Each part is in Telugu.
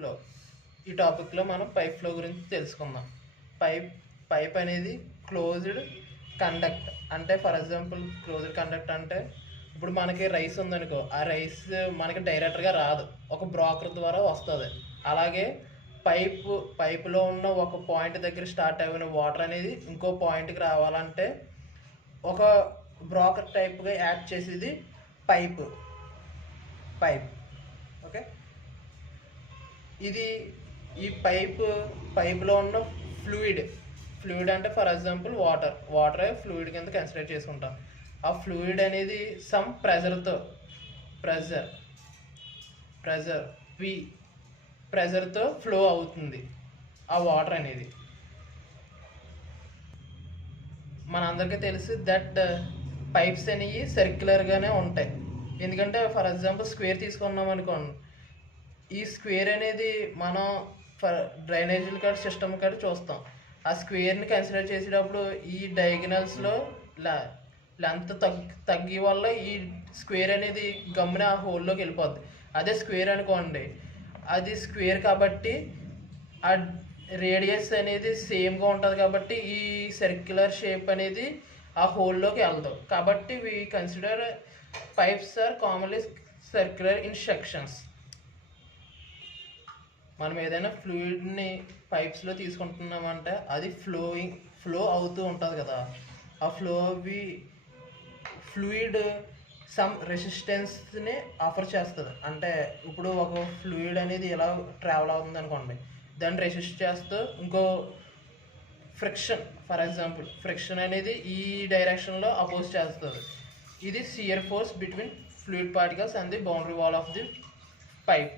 ఫ్లో. ఈ టాపిక్లో మనం పైప్ ఫ్లో గురించి తెలుసుకుందాం. పైప్ పైప్ అనేది క్లోజ్డ్ కండక్ట్. అంటే ఫర్ ఎగ్జాంపుల్ క్లోజ్డ్ కండక్ట్ అంటే ఇప్పుడు మనకి రైస్ ఉందనుకో, ఆ రైస్ మనకి డైరెక్ట్గా రాదు, ఒక బ్రోకర్ ద్వారా వస్తుంది. అలాగే పైపులో ఉన్న ఒక పాయింట్ దగ్గర స్టార్ట్ అయిన వాటర్ అనేది ఇంకో పాయింట్కి రావాలంటే ఒక బ్రోకర్ టైప్గా యాక్ట్ చేసేది పైప్. ఓకే, ఇది ఈ పైపులో ఉన్న ఫ్లూయిడ్ అంటే ఫర్ ఎగ్జాంపుల్ వాటరే ఫ్లూయిడ్ కింద కన్సిడర్ చేసుకుంటాం. ఆ ఫ్లూయిడ్ అనేది సమ్ ప్రెజర్తో ఫ్లో అవుతుంది ఆ వాటర్ అనేది. మనందరికీ తెలుసు దట్ పైప్స్ అనేవి సర్క్యులర్గానే ఉంటాయి. ఎందుకంటే ఫర్ ఎగ్జాంపుల్ స్క్వేర్ తీసుకున్నాం అనుకోండి, ఈ స్క్వేర్ అనేది మనం డ్రైనేజీల కాడ సిస్టమ్ కాడ చూస్తాం. ఆ స్క్వేర్ని కన్సిడర్ చేసేటప్పుడు ఈ డయాగనల్స్లో లెంత్ తగ్గి వల్ల ఈ స్క్వేర్ అనేది గమ్మున ఆ హోల్లోకి వెళ్ళిపోద్ది. అదే స్క్వేర్ అనుకోండి, అది స్క్వేర్ కాబట్టి ఆ రేడియస్ అనేది సేమ్గా ఉంటుంది కాబట్టి ఈ సర్క్యులర్ షేప్ అనేది ఆ హోల్లోకి వెళ్తాం. కాబట్టి we consider pipes are commonly circular in sections. మనం ఏదైనా ఫ్లూయిడ్ని పైప్స్లో తీసుకుంటున్నామంటే అది ఫ్లో అవుతూ ఉంటుంది కదా. ఆ ఫ్లూయిడ్ సమ్ రెసిస్టెన్స్ని ఆఫర్ చేస్తుంది. అంటే ఇప్పుడు ఒక ఫ్లూయిడ్ అనేది ఎలా ట్రావెల్ అవుతుంది అనుకోండి, దాన్ని రెసిస్ట్ చేస్తూ ఇంకో ఫర్ ఎగ్జాంపుల్ ఫ్రిక్షన్ అనేది ఈ డైరెక్షన్లో అపోజ్ చేస్తుంది. ఇది shear force between fluid particles and the boundary wall of the pipe.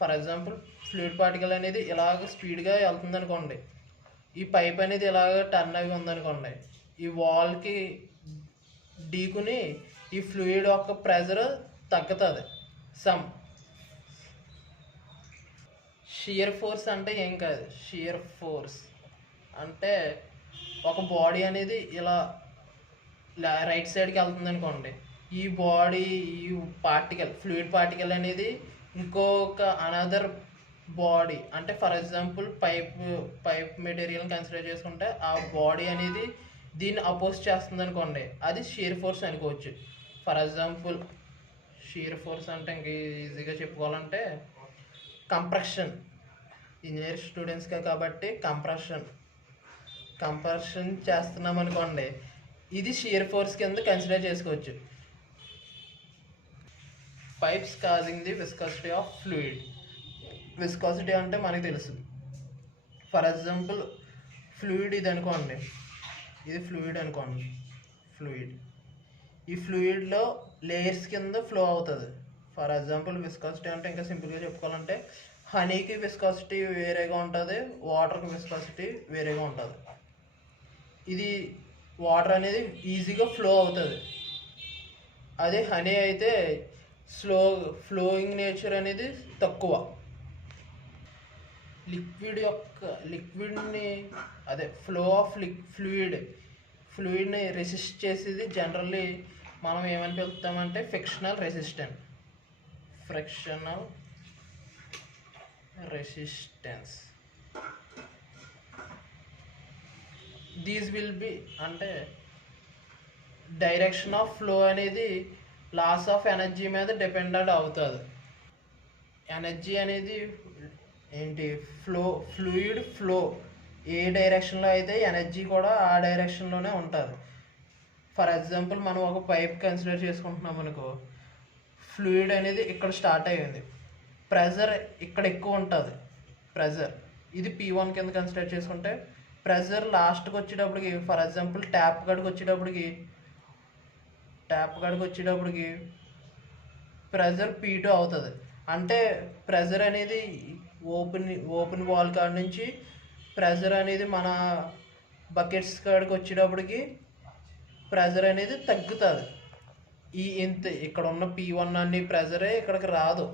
For example fluid particle అనేది ఇలాగ స్పీడ్గా వెళ్తుంది అనుకోండి, ఈ పైప్ అనేది ఇలాగ టర్న్ అవి ఉందనుకోండి, ఈ వాల్కి ఢీకుని ఈ ఫ్లూయిడ్ యొక్క ప్రెజర్ తగ్గుతుంది. షియర్ ఫోర్స్ అంటే ఏం కాదు. షియర్ ఫోర్స్ అంటే ఒక బాడీ అనేది ఇలా రైట్ సైడ్కి వెళ్తుంది అనుకోండి, ఈ ఫ్లూయిడ్ పార్టికల్ అనేది ఇంకొక అనదర్ బాడీ, అంటే for example pipe material consider చేసుకుంటే ఆ బాడీ అనేది దీన్ని అపోజ్ చేస్తుంది అనుకోండి, అది షియర్ ఫోర్స్ అనుకోవచ్చు. ఫర్ ఎగ్జాంపుల్ షియర్ ఫోర్స్ అంటే ఇంక ఈజీగా చెప్పుకోవాలంటే కంప్రెషన్. ఇంజనీర్ స్టూడెంట్స్గా కాబట్టి కంప్రెషన్ చేస్తున్నాం అనుకోండి, ఇది షియర్ ఫోర్స్ కింద కన్సిడర్ చేసుకోవచ్చు. Pipes causing the viscosity of fluid. Viscosity అంటే మనకు తెలుసు. ఫర్ ఎగ్జాంపుల్ ఫ్లూయిడ్ ఇది అనుకోండి, ఇది ఫ్లూయిడ్ అనుకోండి. ఈ ఫ్లూయిడ్లో లేయర్స్ కింద ఫ్లో అవుతుంది. ఫర్ ఎగ్జాంపుల్ విస్కాసిటీ అంటే ఇంకా సింపుల్గా చెప్పుకోవాలంటే హనీకి విస్కాసిటీ వేరేగా ఉంటుంది, వాటర్కి విస్కాసిటీ వేరేగా ఉంటుంది. ఇది వాటర్ అనేది ఈజీగా ఫ్లో అవుతుంది. అదే హనీ అయితే ఫ్లోయింగ్ నేచర్ అనేది తక్కువ. లిక్విడ్ని అదే ఫ్లో ఆఫ్ ఫ్లూయిడ్ని రెసిస్ట్ చేసేది జనరల్లీ మనం ఏమని పిలుస్తామంటే frictional resistance. These will be అంటే డైరెక్షన్ ఆఫ్ ఫ్లో అనేది లాస్ ఆఫ్ ఎనర్జీ మీద డిపెండెంట్ అవుతుంది. ఎనర్జీ అనేది ఏంటి, ఫ్లూయిడ్ ఫ్లో ఏ డైరెక్షన్లో అయితే ఎనర్జీ కూడా ఆ డైరెక్షన్లోనే ఉంటుంది. ఫర్ ఎగ్జాంపుల్ మనం ఒక పైప్ కన్సిడర్ చేసుకుంటున్నాం అనుకో, ఫ్లూయిడ్ అనేది ఇక్కడ స్టార్ట్ అయ్యింది, ప్రెజర్ ఇక్కడ ఎక్కువ ఉంటుంది. ఇది P1 కింద కన్సిడర్ చేసుకుంటే ప్రెజర్ లాస్ట్కి వచ్చేటప్పటికి ఫర్ ఎగ్జాంపుల్ ట్యాప్ కాడికి వచ్చేటప్పటికి ప్రెజర్ P2 అవుతుంది. అంటే ప్రెజర్ అనేది ఓపెన్ వాల్ కాడ నుంచి ప్రెజర్ అనేది మన బకెట్స్ కాడికి వచ్చేటప్పటికి ప్రెజర్ అనేది తగ్గుతుంది. ఇక్కడ ఉన్న P1 అన్ని ప్రెజరే ఇక్కడికి రాదు.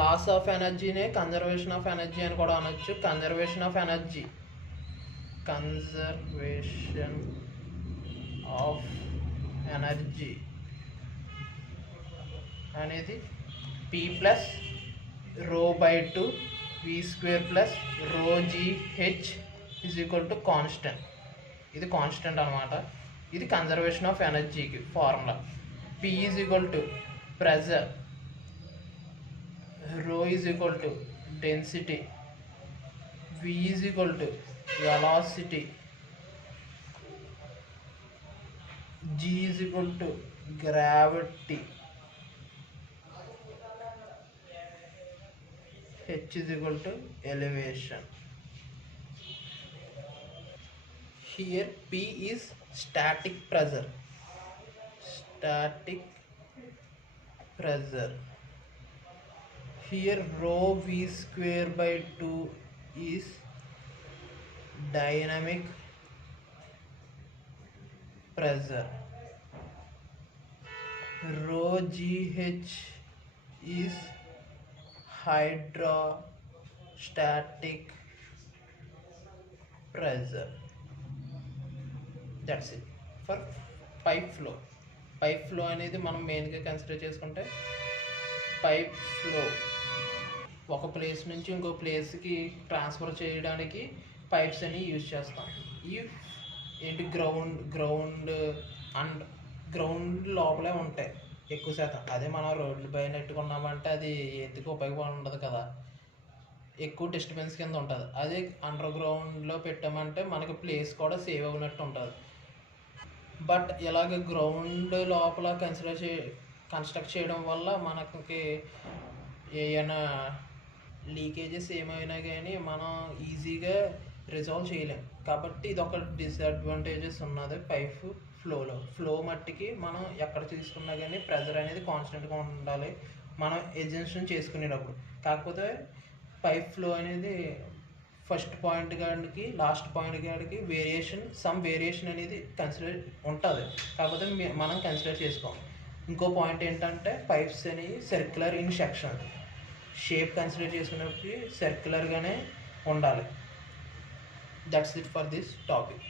లాస్ ఆఫ్ ఎనర్జీనే కన్జర్వేషన్ ఆఫ్ ఎనర్జీ అని కూడా అనొచ్చు. కన్జర్వేషన్ ఆఫ్ ఎనర్జీ అనేది P+ρ by 2 v square plus rho g h is equal to constant. ఇది కాన్స్టెంట్ అనమాట. ఇది కన్జర్వేషన్ ఆఫ్ ఎనర్జీకి formula. p is equal to pressure, rho is equal to density, v is equal to velocity, g is equal to gravity, h is equal to elevation. Here P is static pressure. Here rho v square by 2 is dynamic pressure. Rho gh is hydrostatic pressure. That's it for pipe flow. Pipe flow అనేది మనం మెయిన్గా కన్సిడర్ చేసుకుంటే పైప్ ఫ్లో ఒక ప్లేస్ నుంచి ఇంకో ప్లేస్కి ట్రాన్స్ఫర్ చేయడానికి పైప్స్ అని యూజ్ చేస్తాం. ఈ ఏంటి గ్రౌండ్ లోపలే ఉంటాయి ఎక్కువ శాతం. అదే మనం రోడ్ల పైన పెట్టుకున్నామంటే అది ఎందుకు ఉపయోగపడి ఉండదు కదా, ఎక్కువ డిస్టర్బెన్స్ కింద ఉంటుంది. అదే అండర్ గ్రౌండ్లో పెట్టామంటే మనకి ప్లేస్ కూడా సేవ్ అవునట్టు ఉంటుంది. బట్ ఇలాగ గ్రౌండ్ లోపల కన్స్ట్రక్ట్ చేయడం వల్ల మనకి ఏమైనా లీకేజెస్ ఏమైనా కానీ మనం ఈజీగా రిజాల్వ్ చేయలేం. కాబట్టి ఇది ఒక డిసడ్వాంటేజెస్ ఉన్నది పైప్ ఫ్లో మట్టికి. మనం ఎక్కడ తీసుకున్నా కానీ ప్రెజర్ అనేది కాన్స్టెంట్గా ఉండాలి మనం ఎగ్జామ్షన్ చేసుకునేటప్పుడు. కాకపోతే పైప్ ఫ్లో అనేది ఫస్ట్ పాయింట్ కాడికి లాస్ట్ పాయింట్ కాడికి సమ్ వేరియేషన్ అనేది కన్సిడర్ ఉంటుంది. కాకపోతే మనం కన్సిడర్ చేసుకోం. ఇంకో పాయింట్ ఏంటంటే పైప్స్ అనేవి circular in section. Shape consider చేసుకున్నప్పుడు సర్క్యులర్గానే ఉండాలి. That's it for this topic.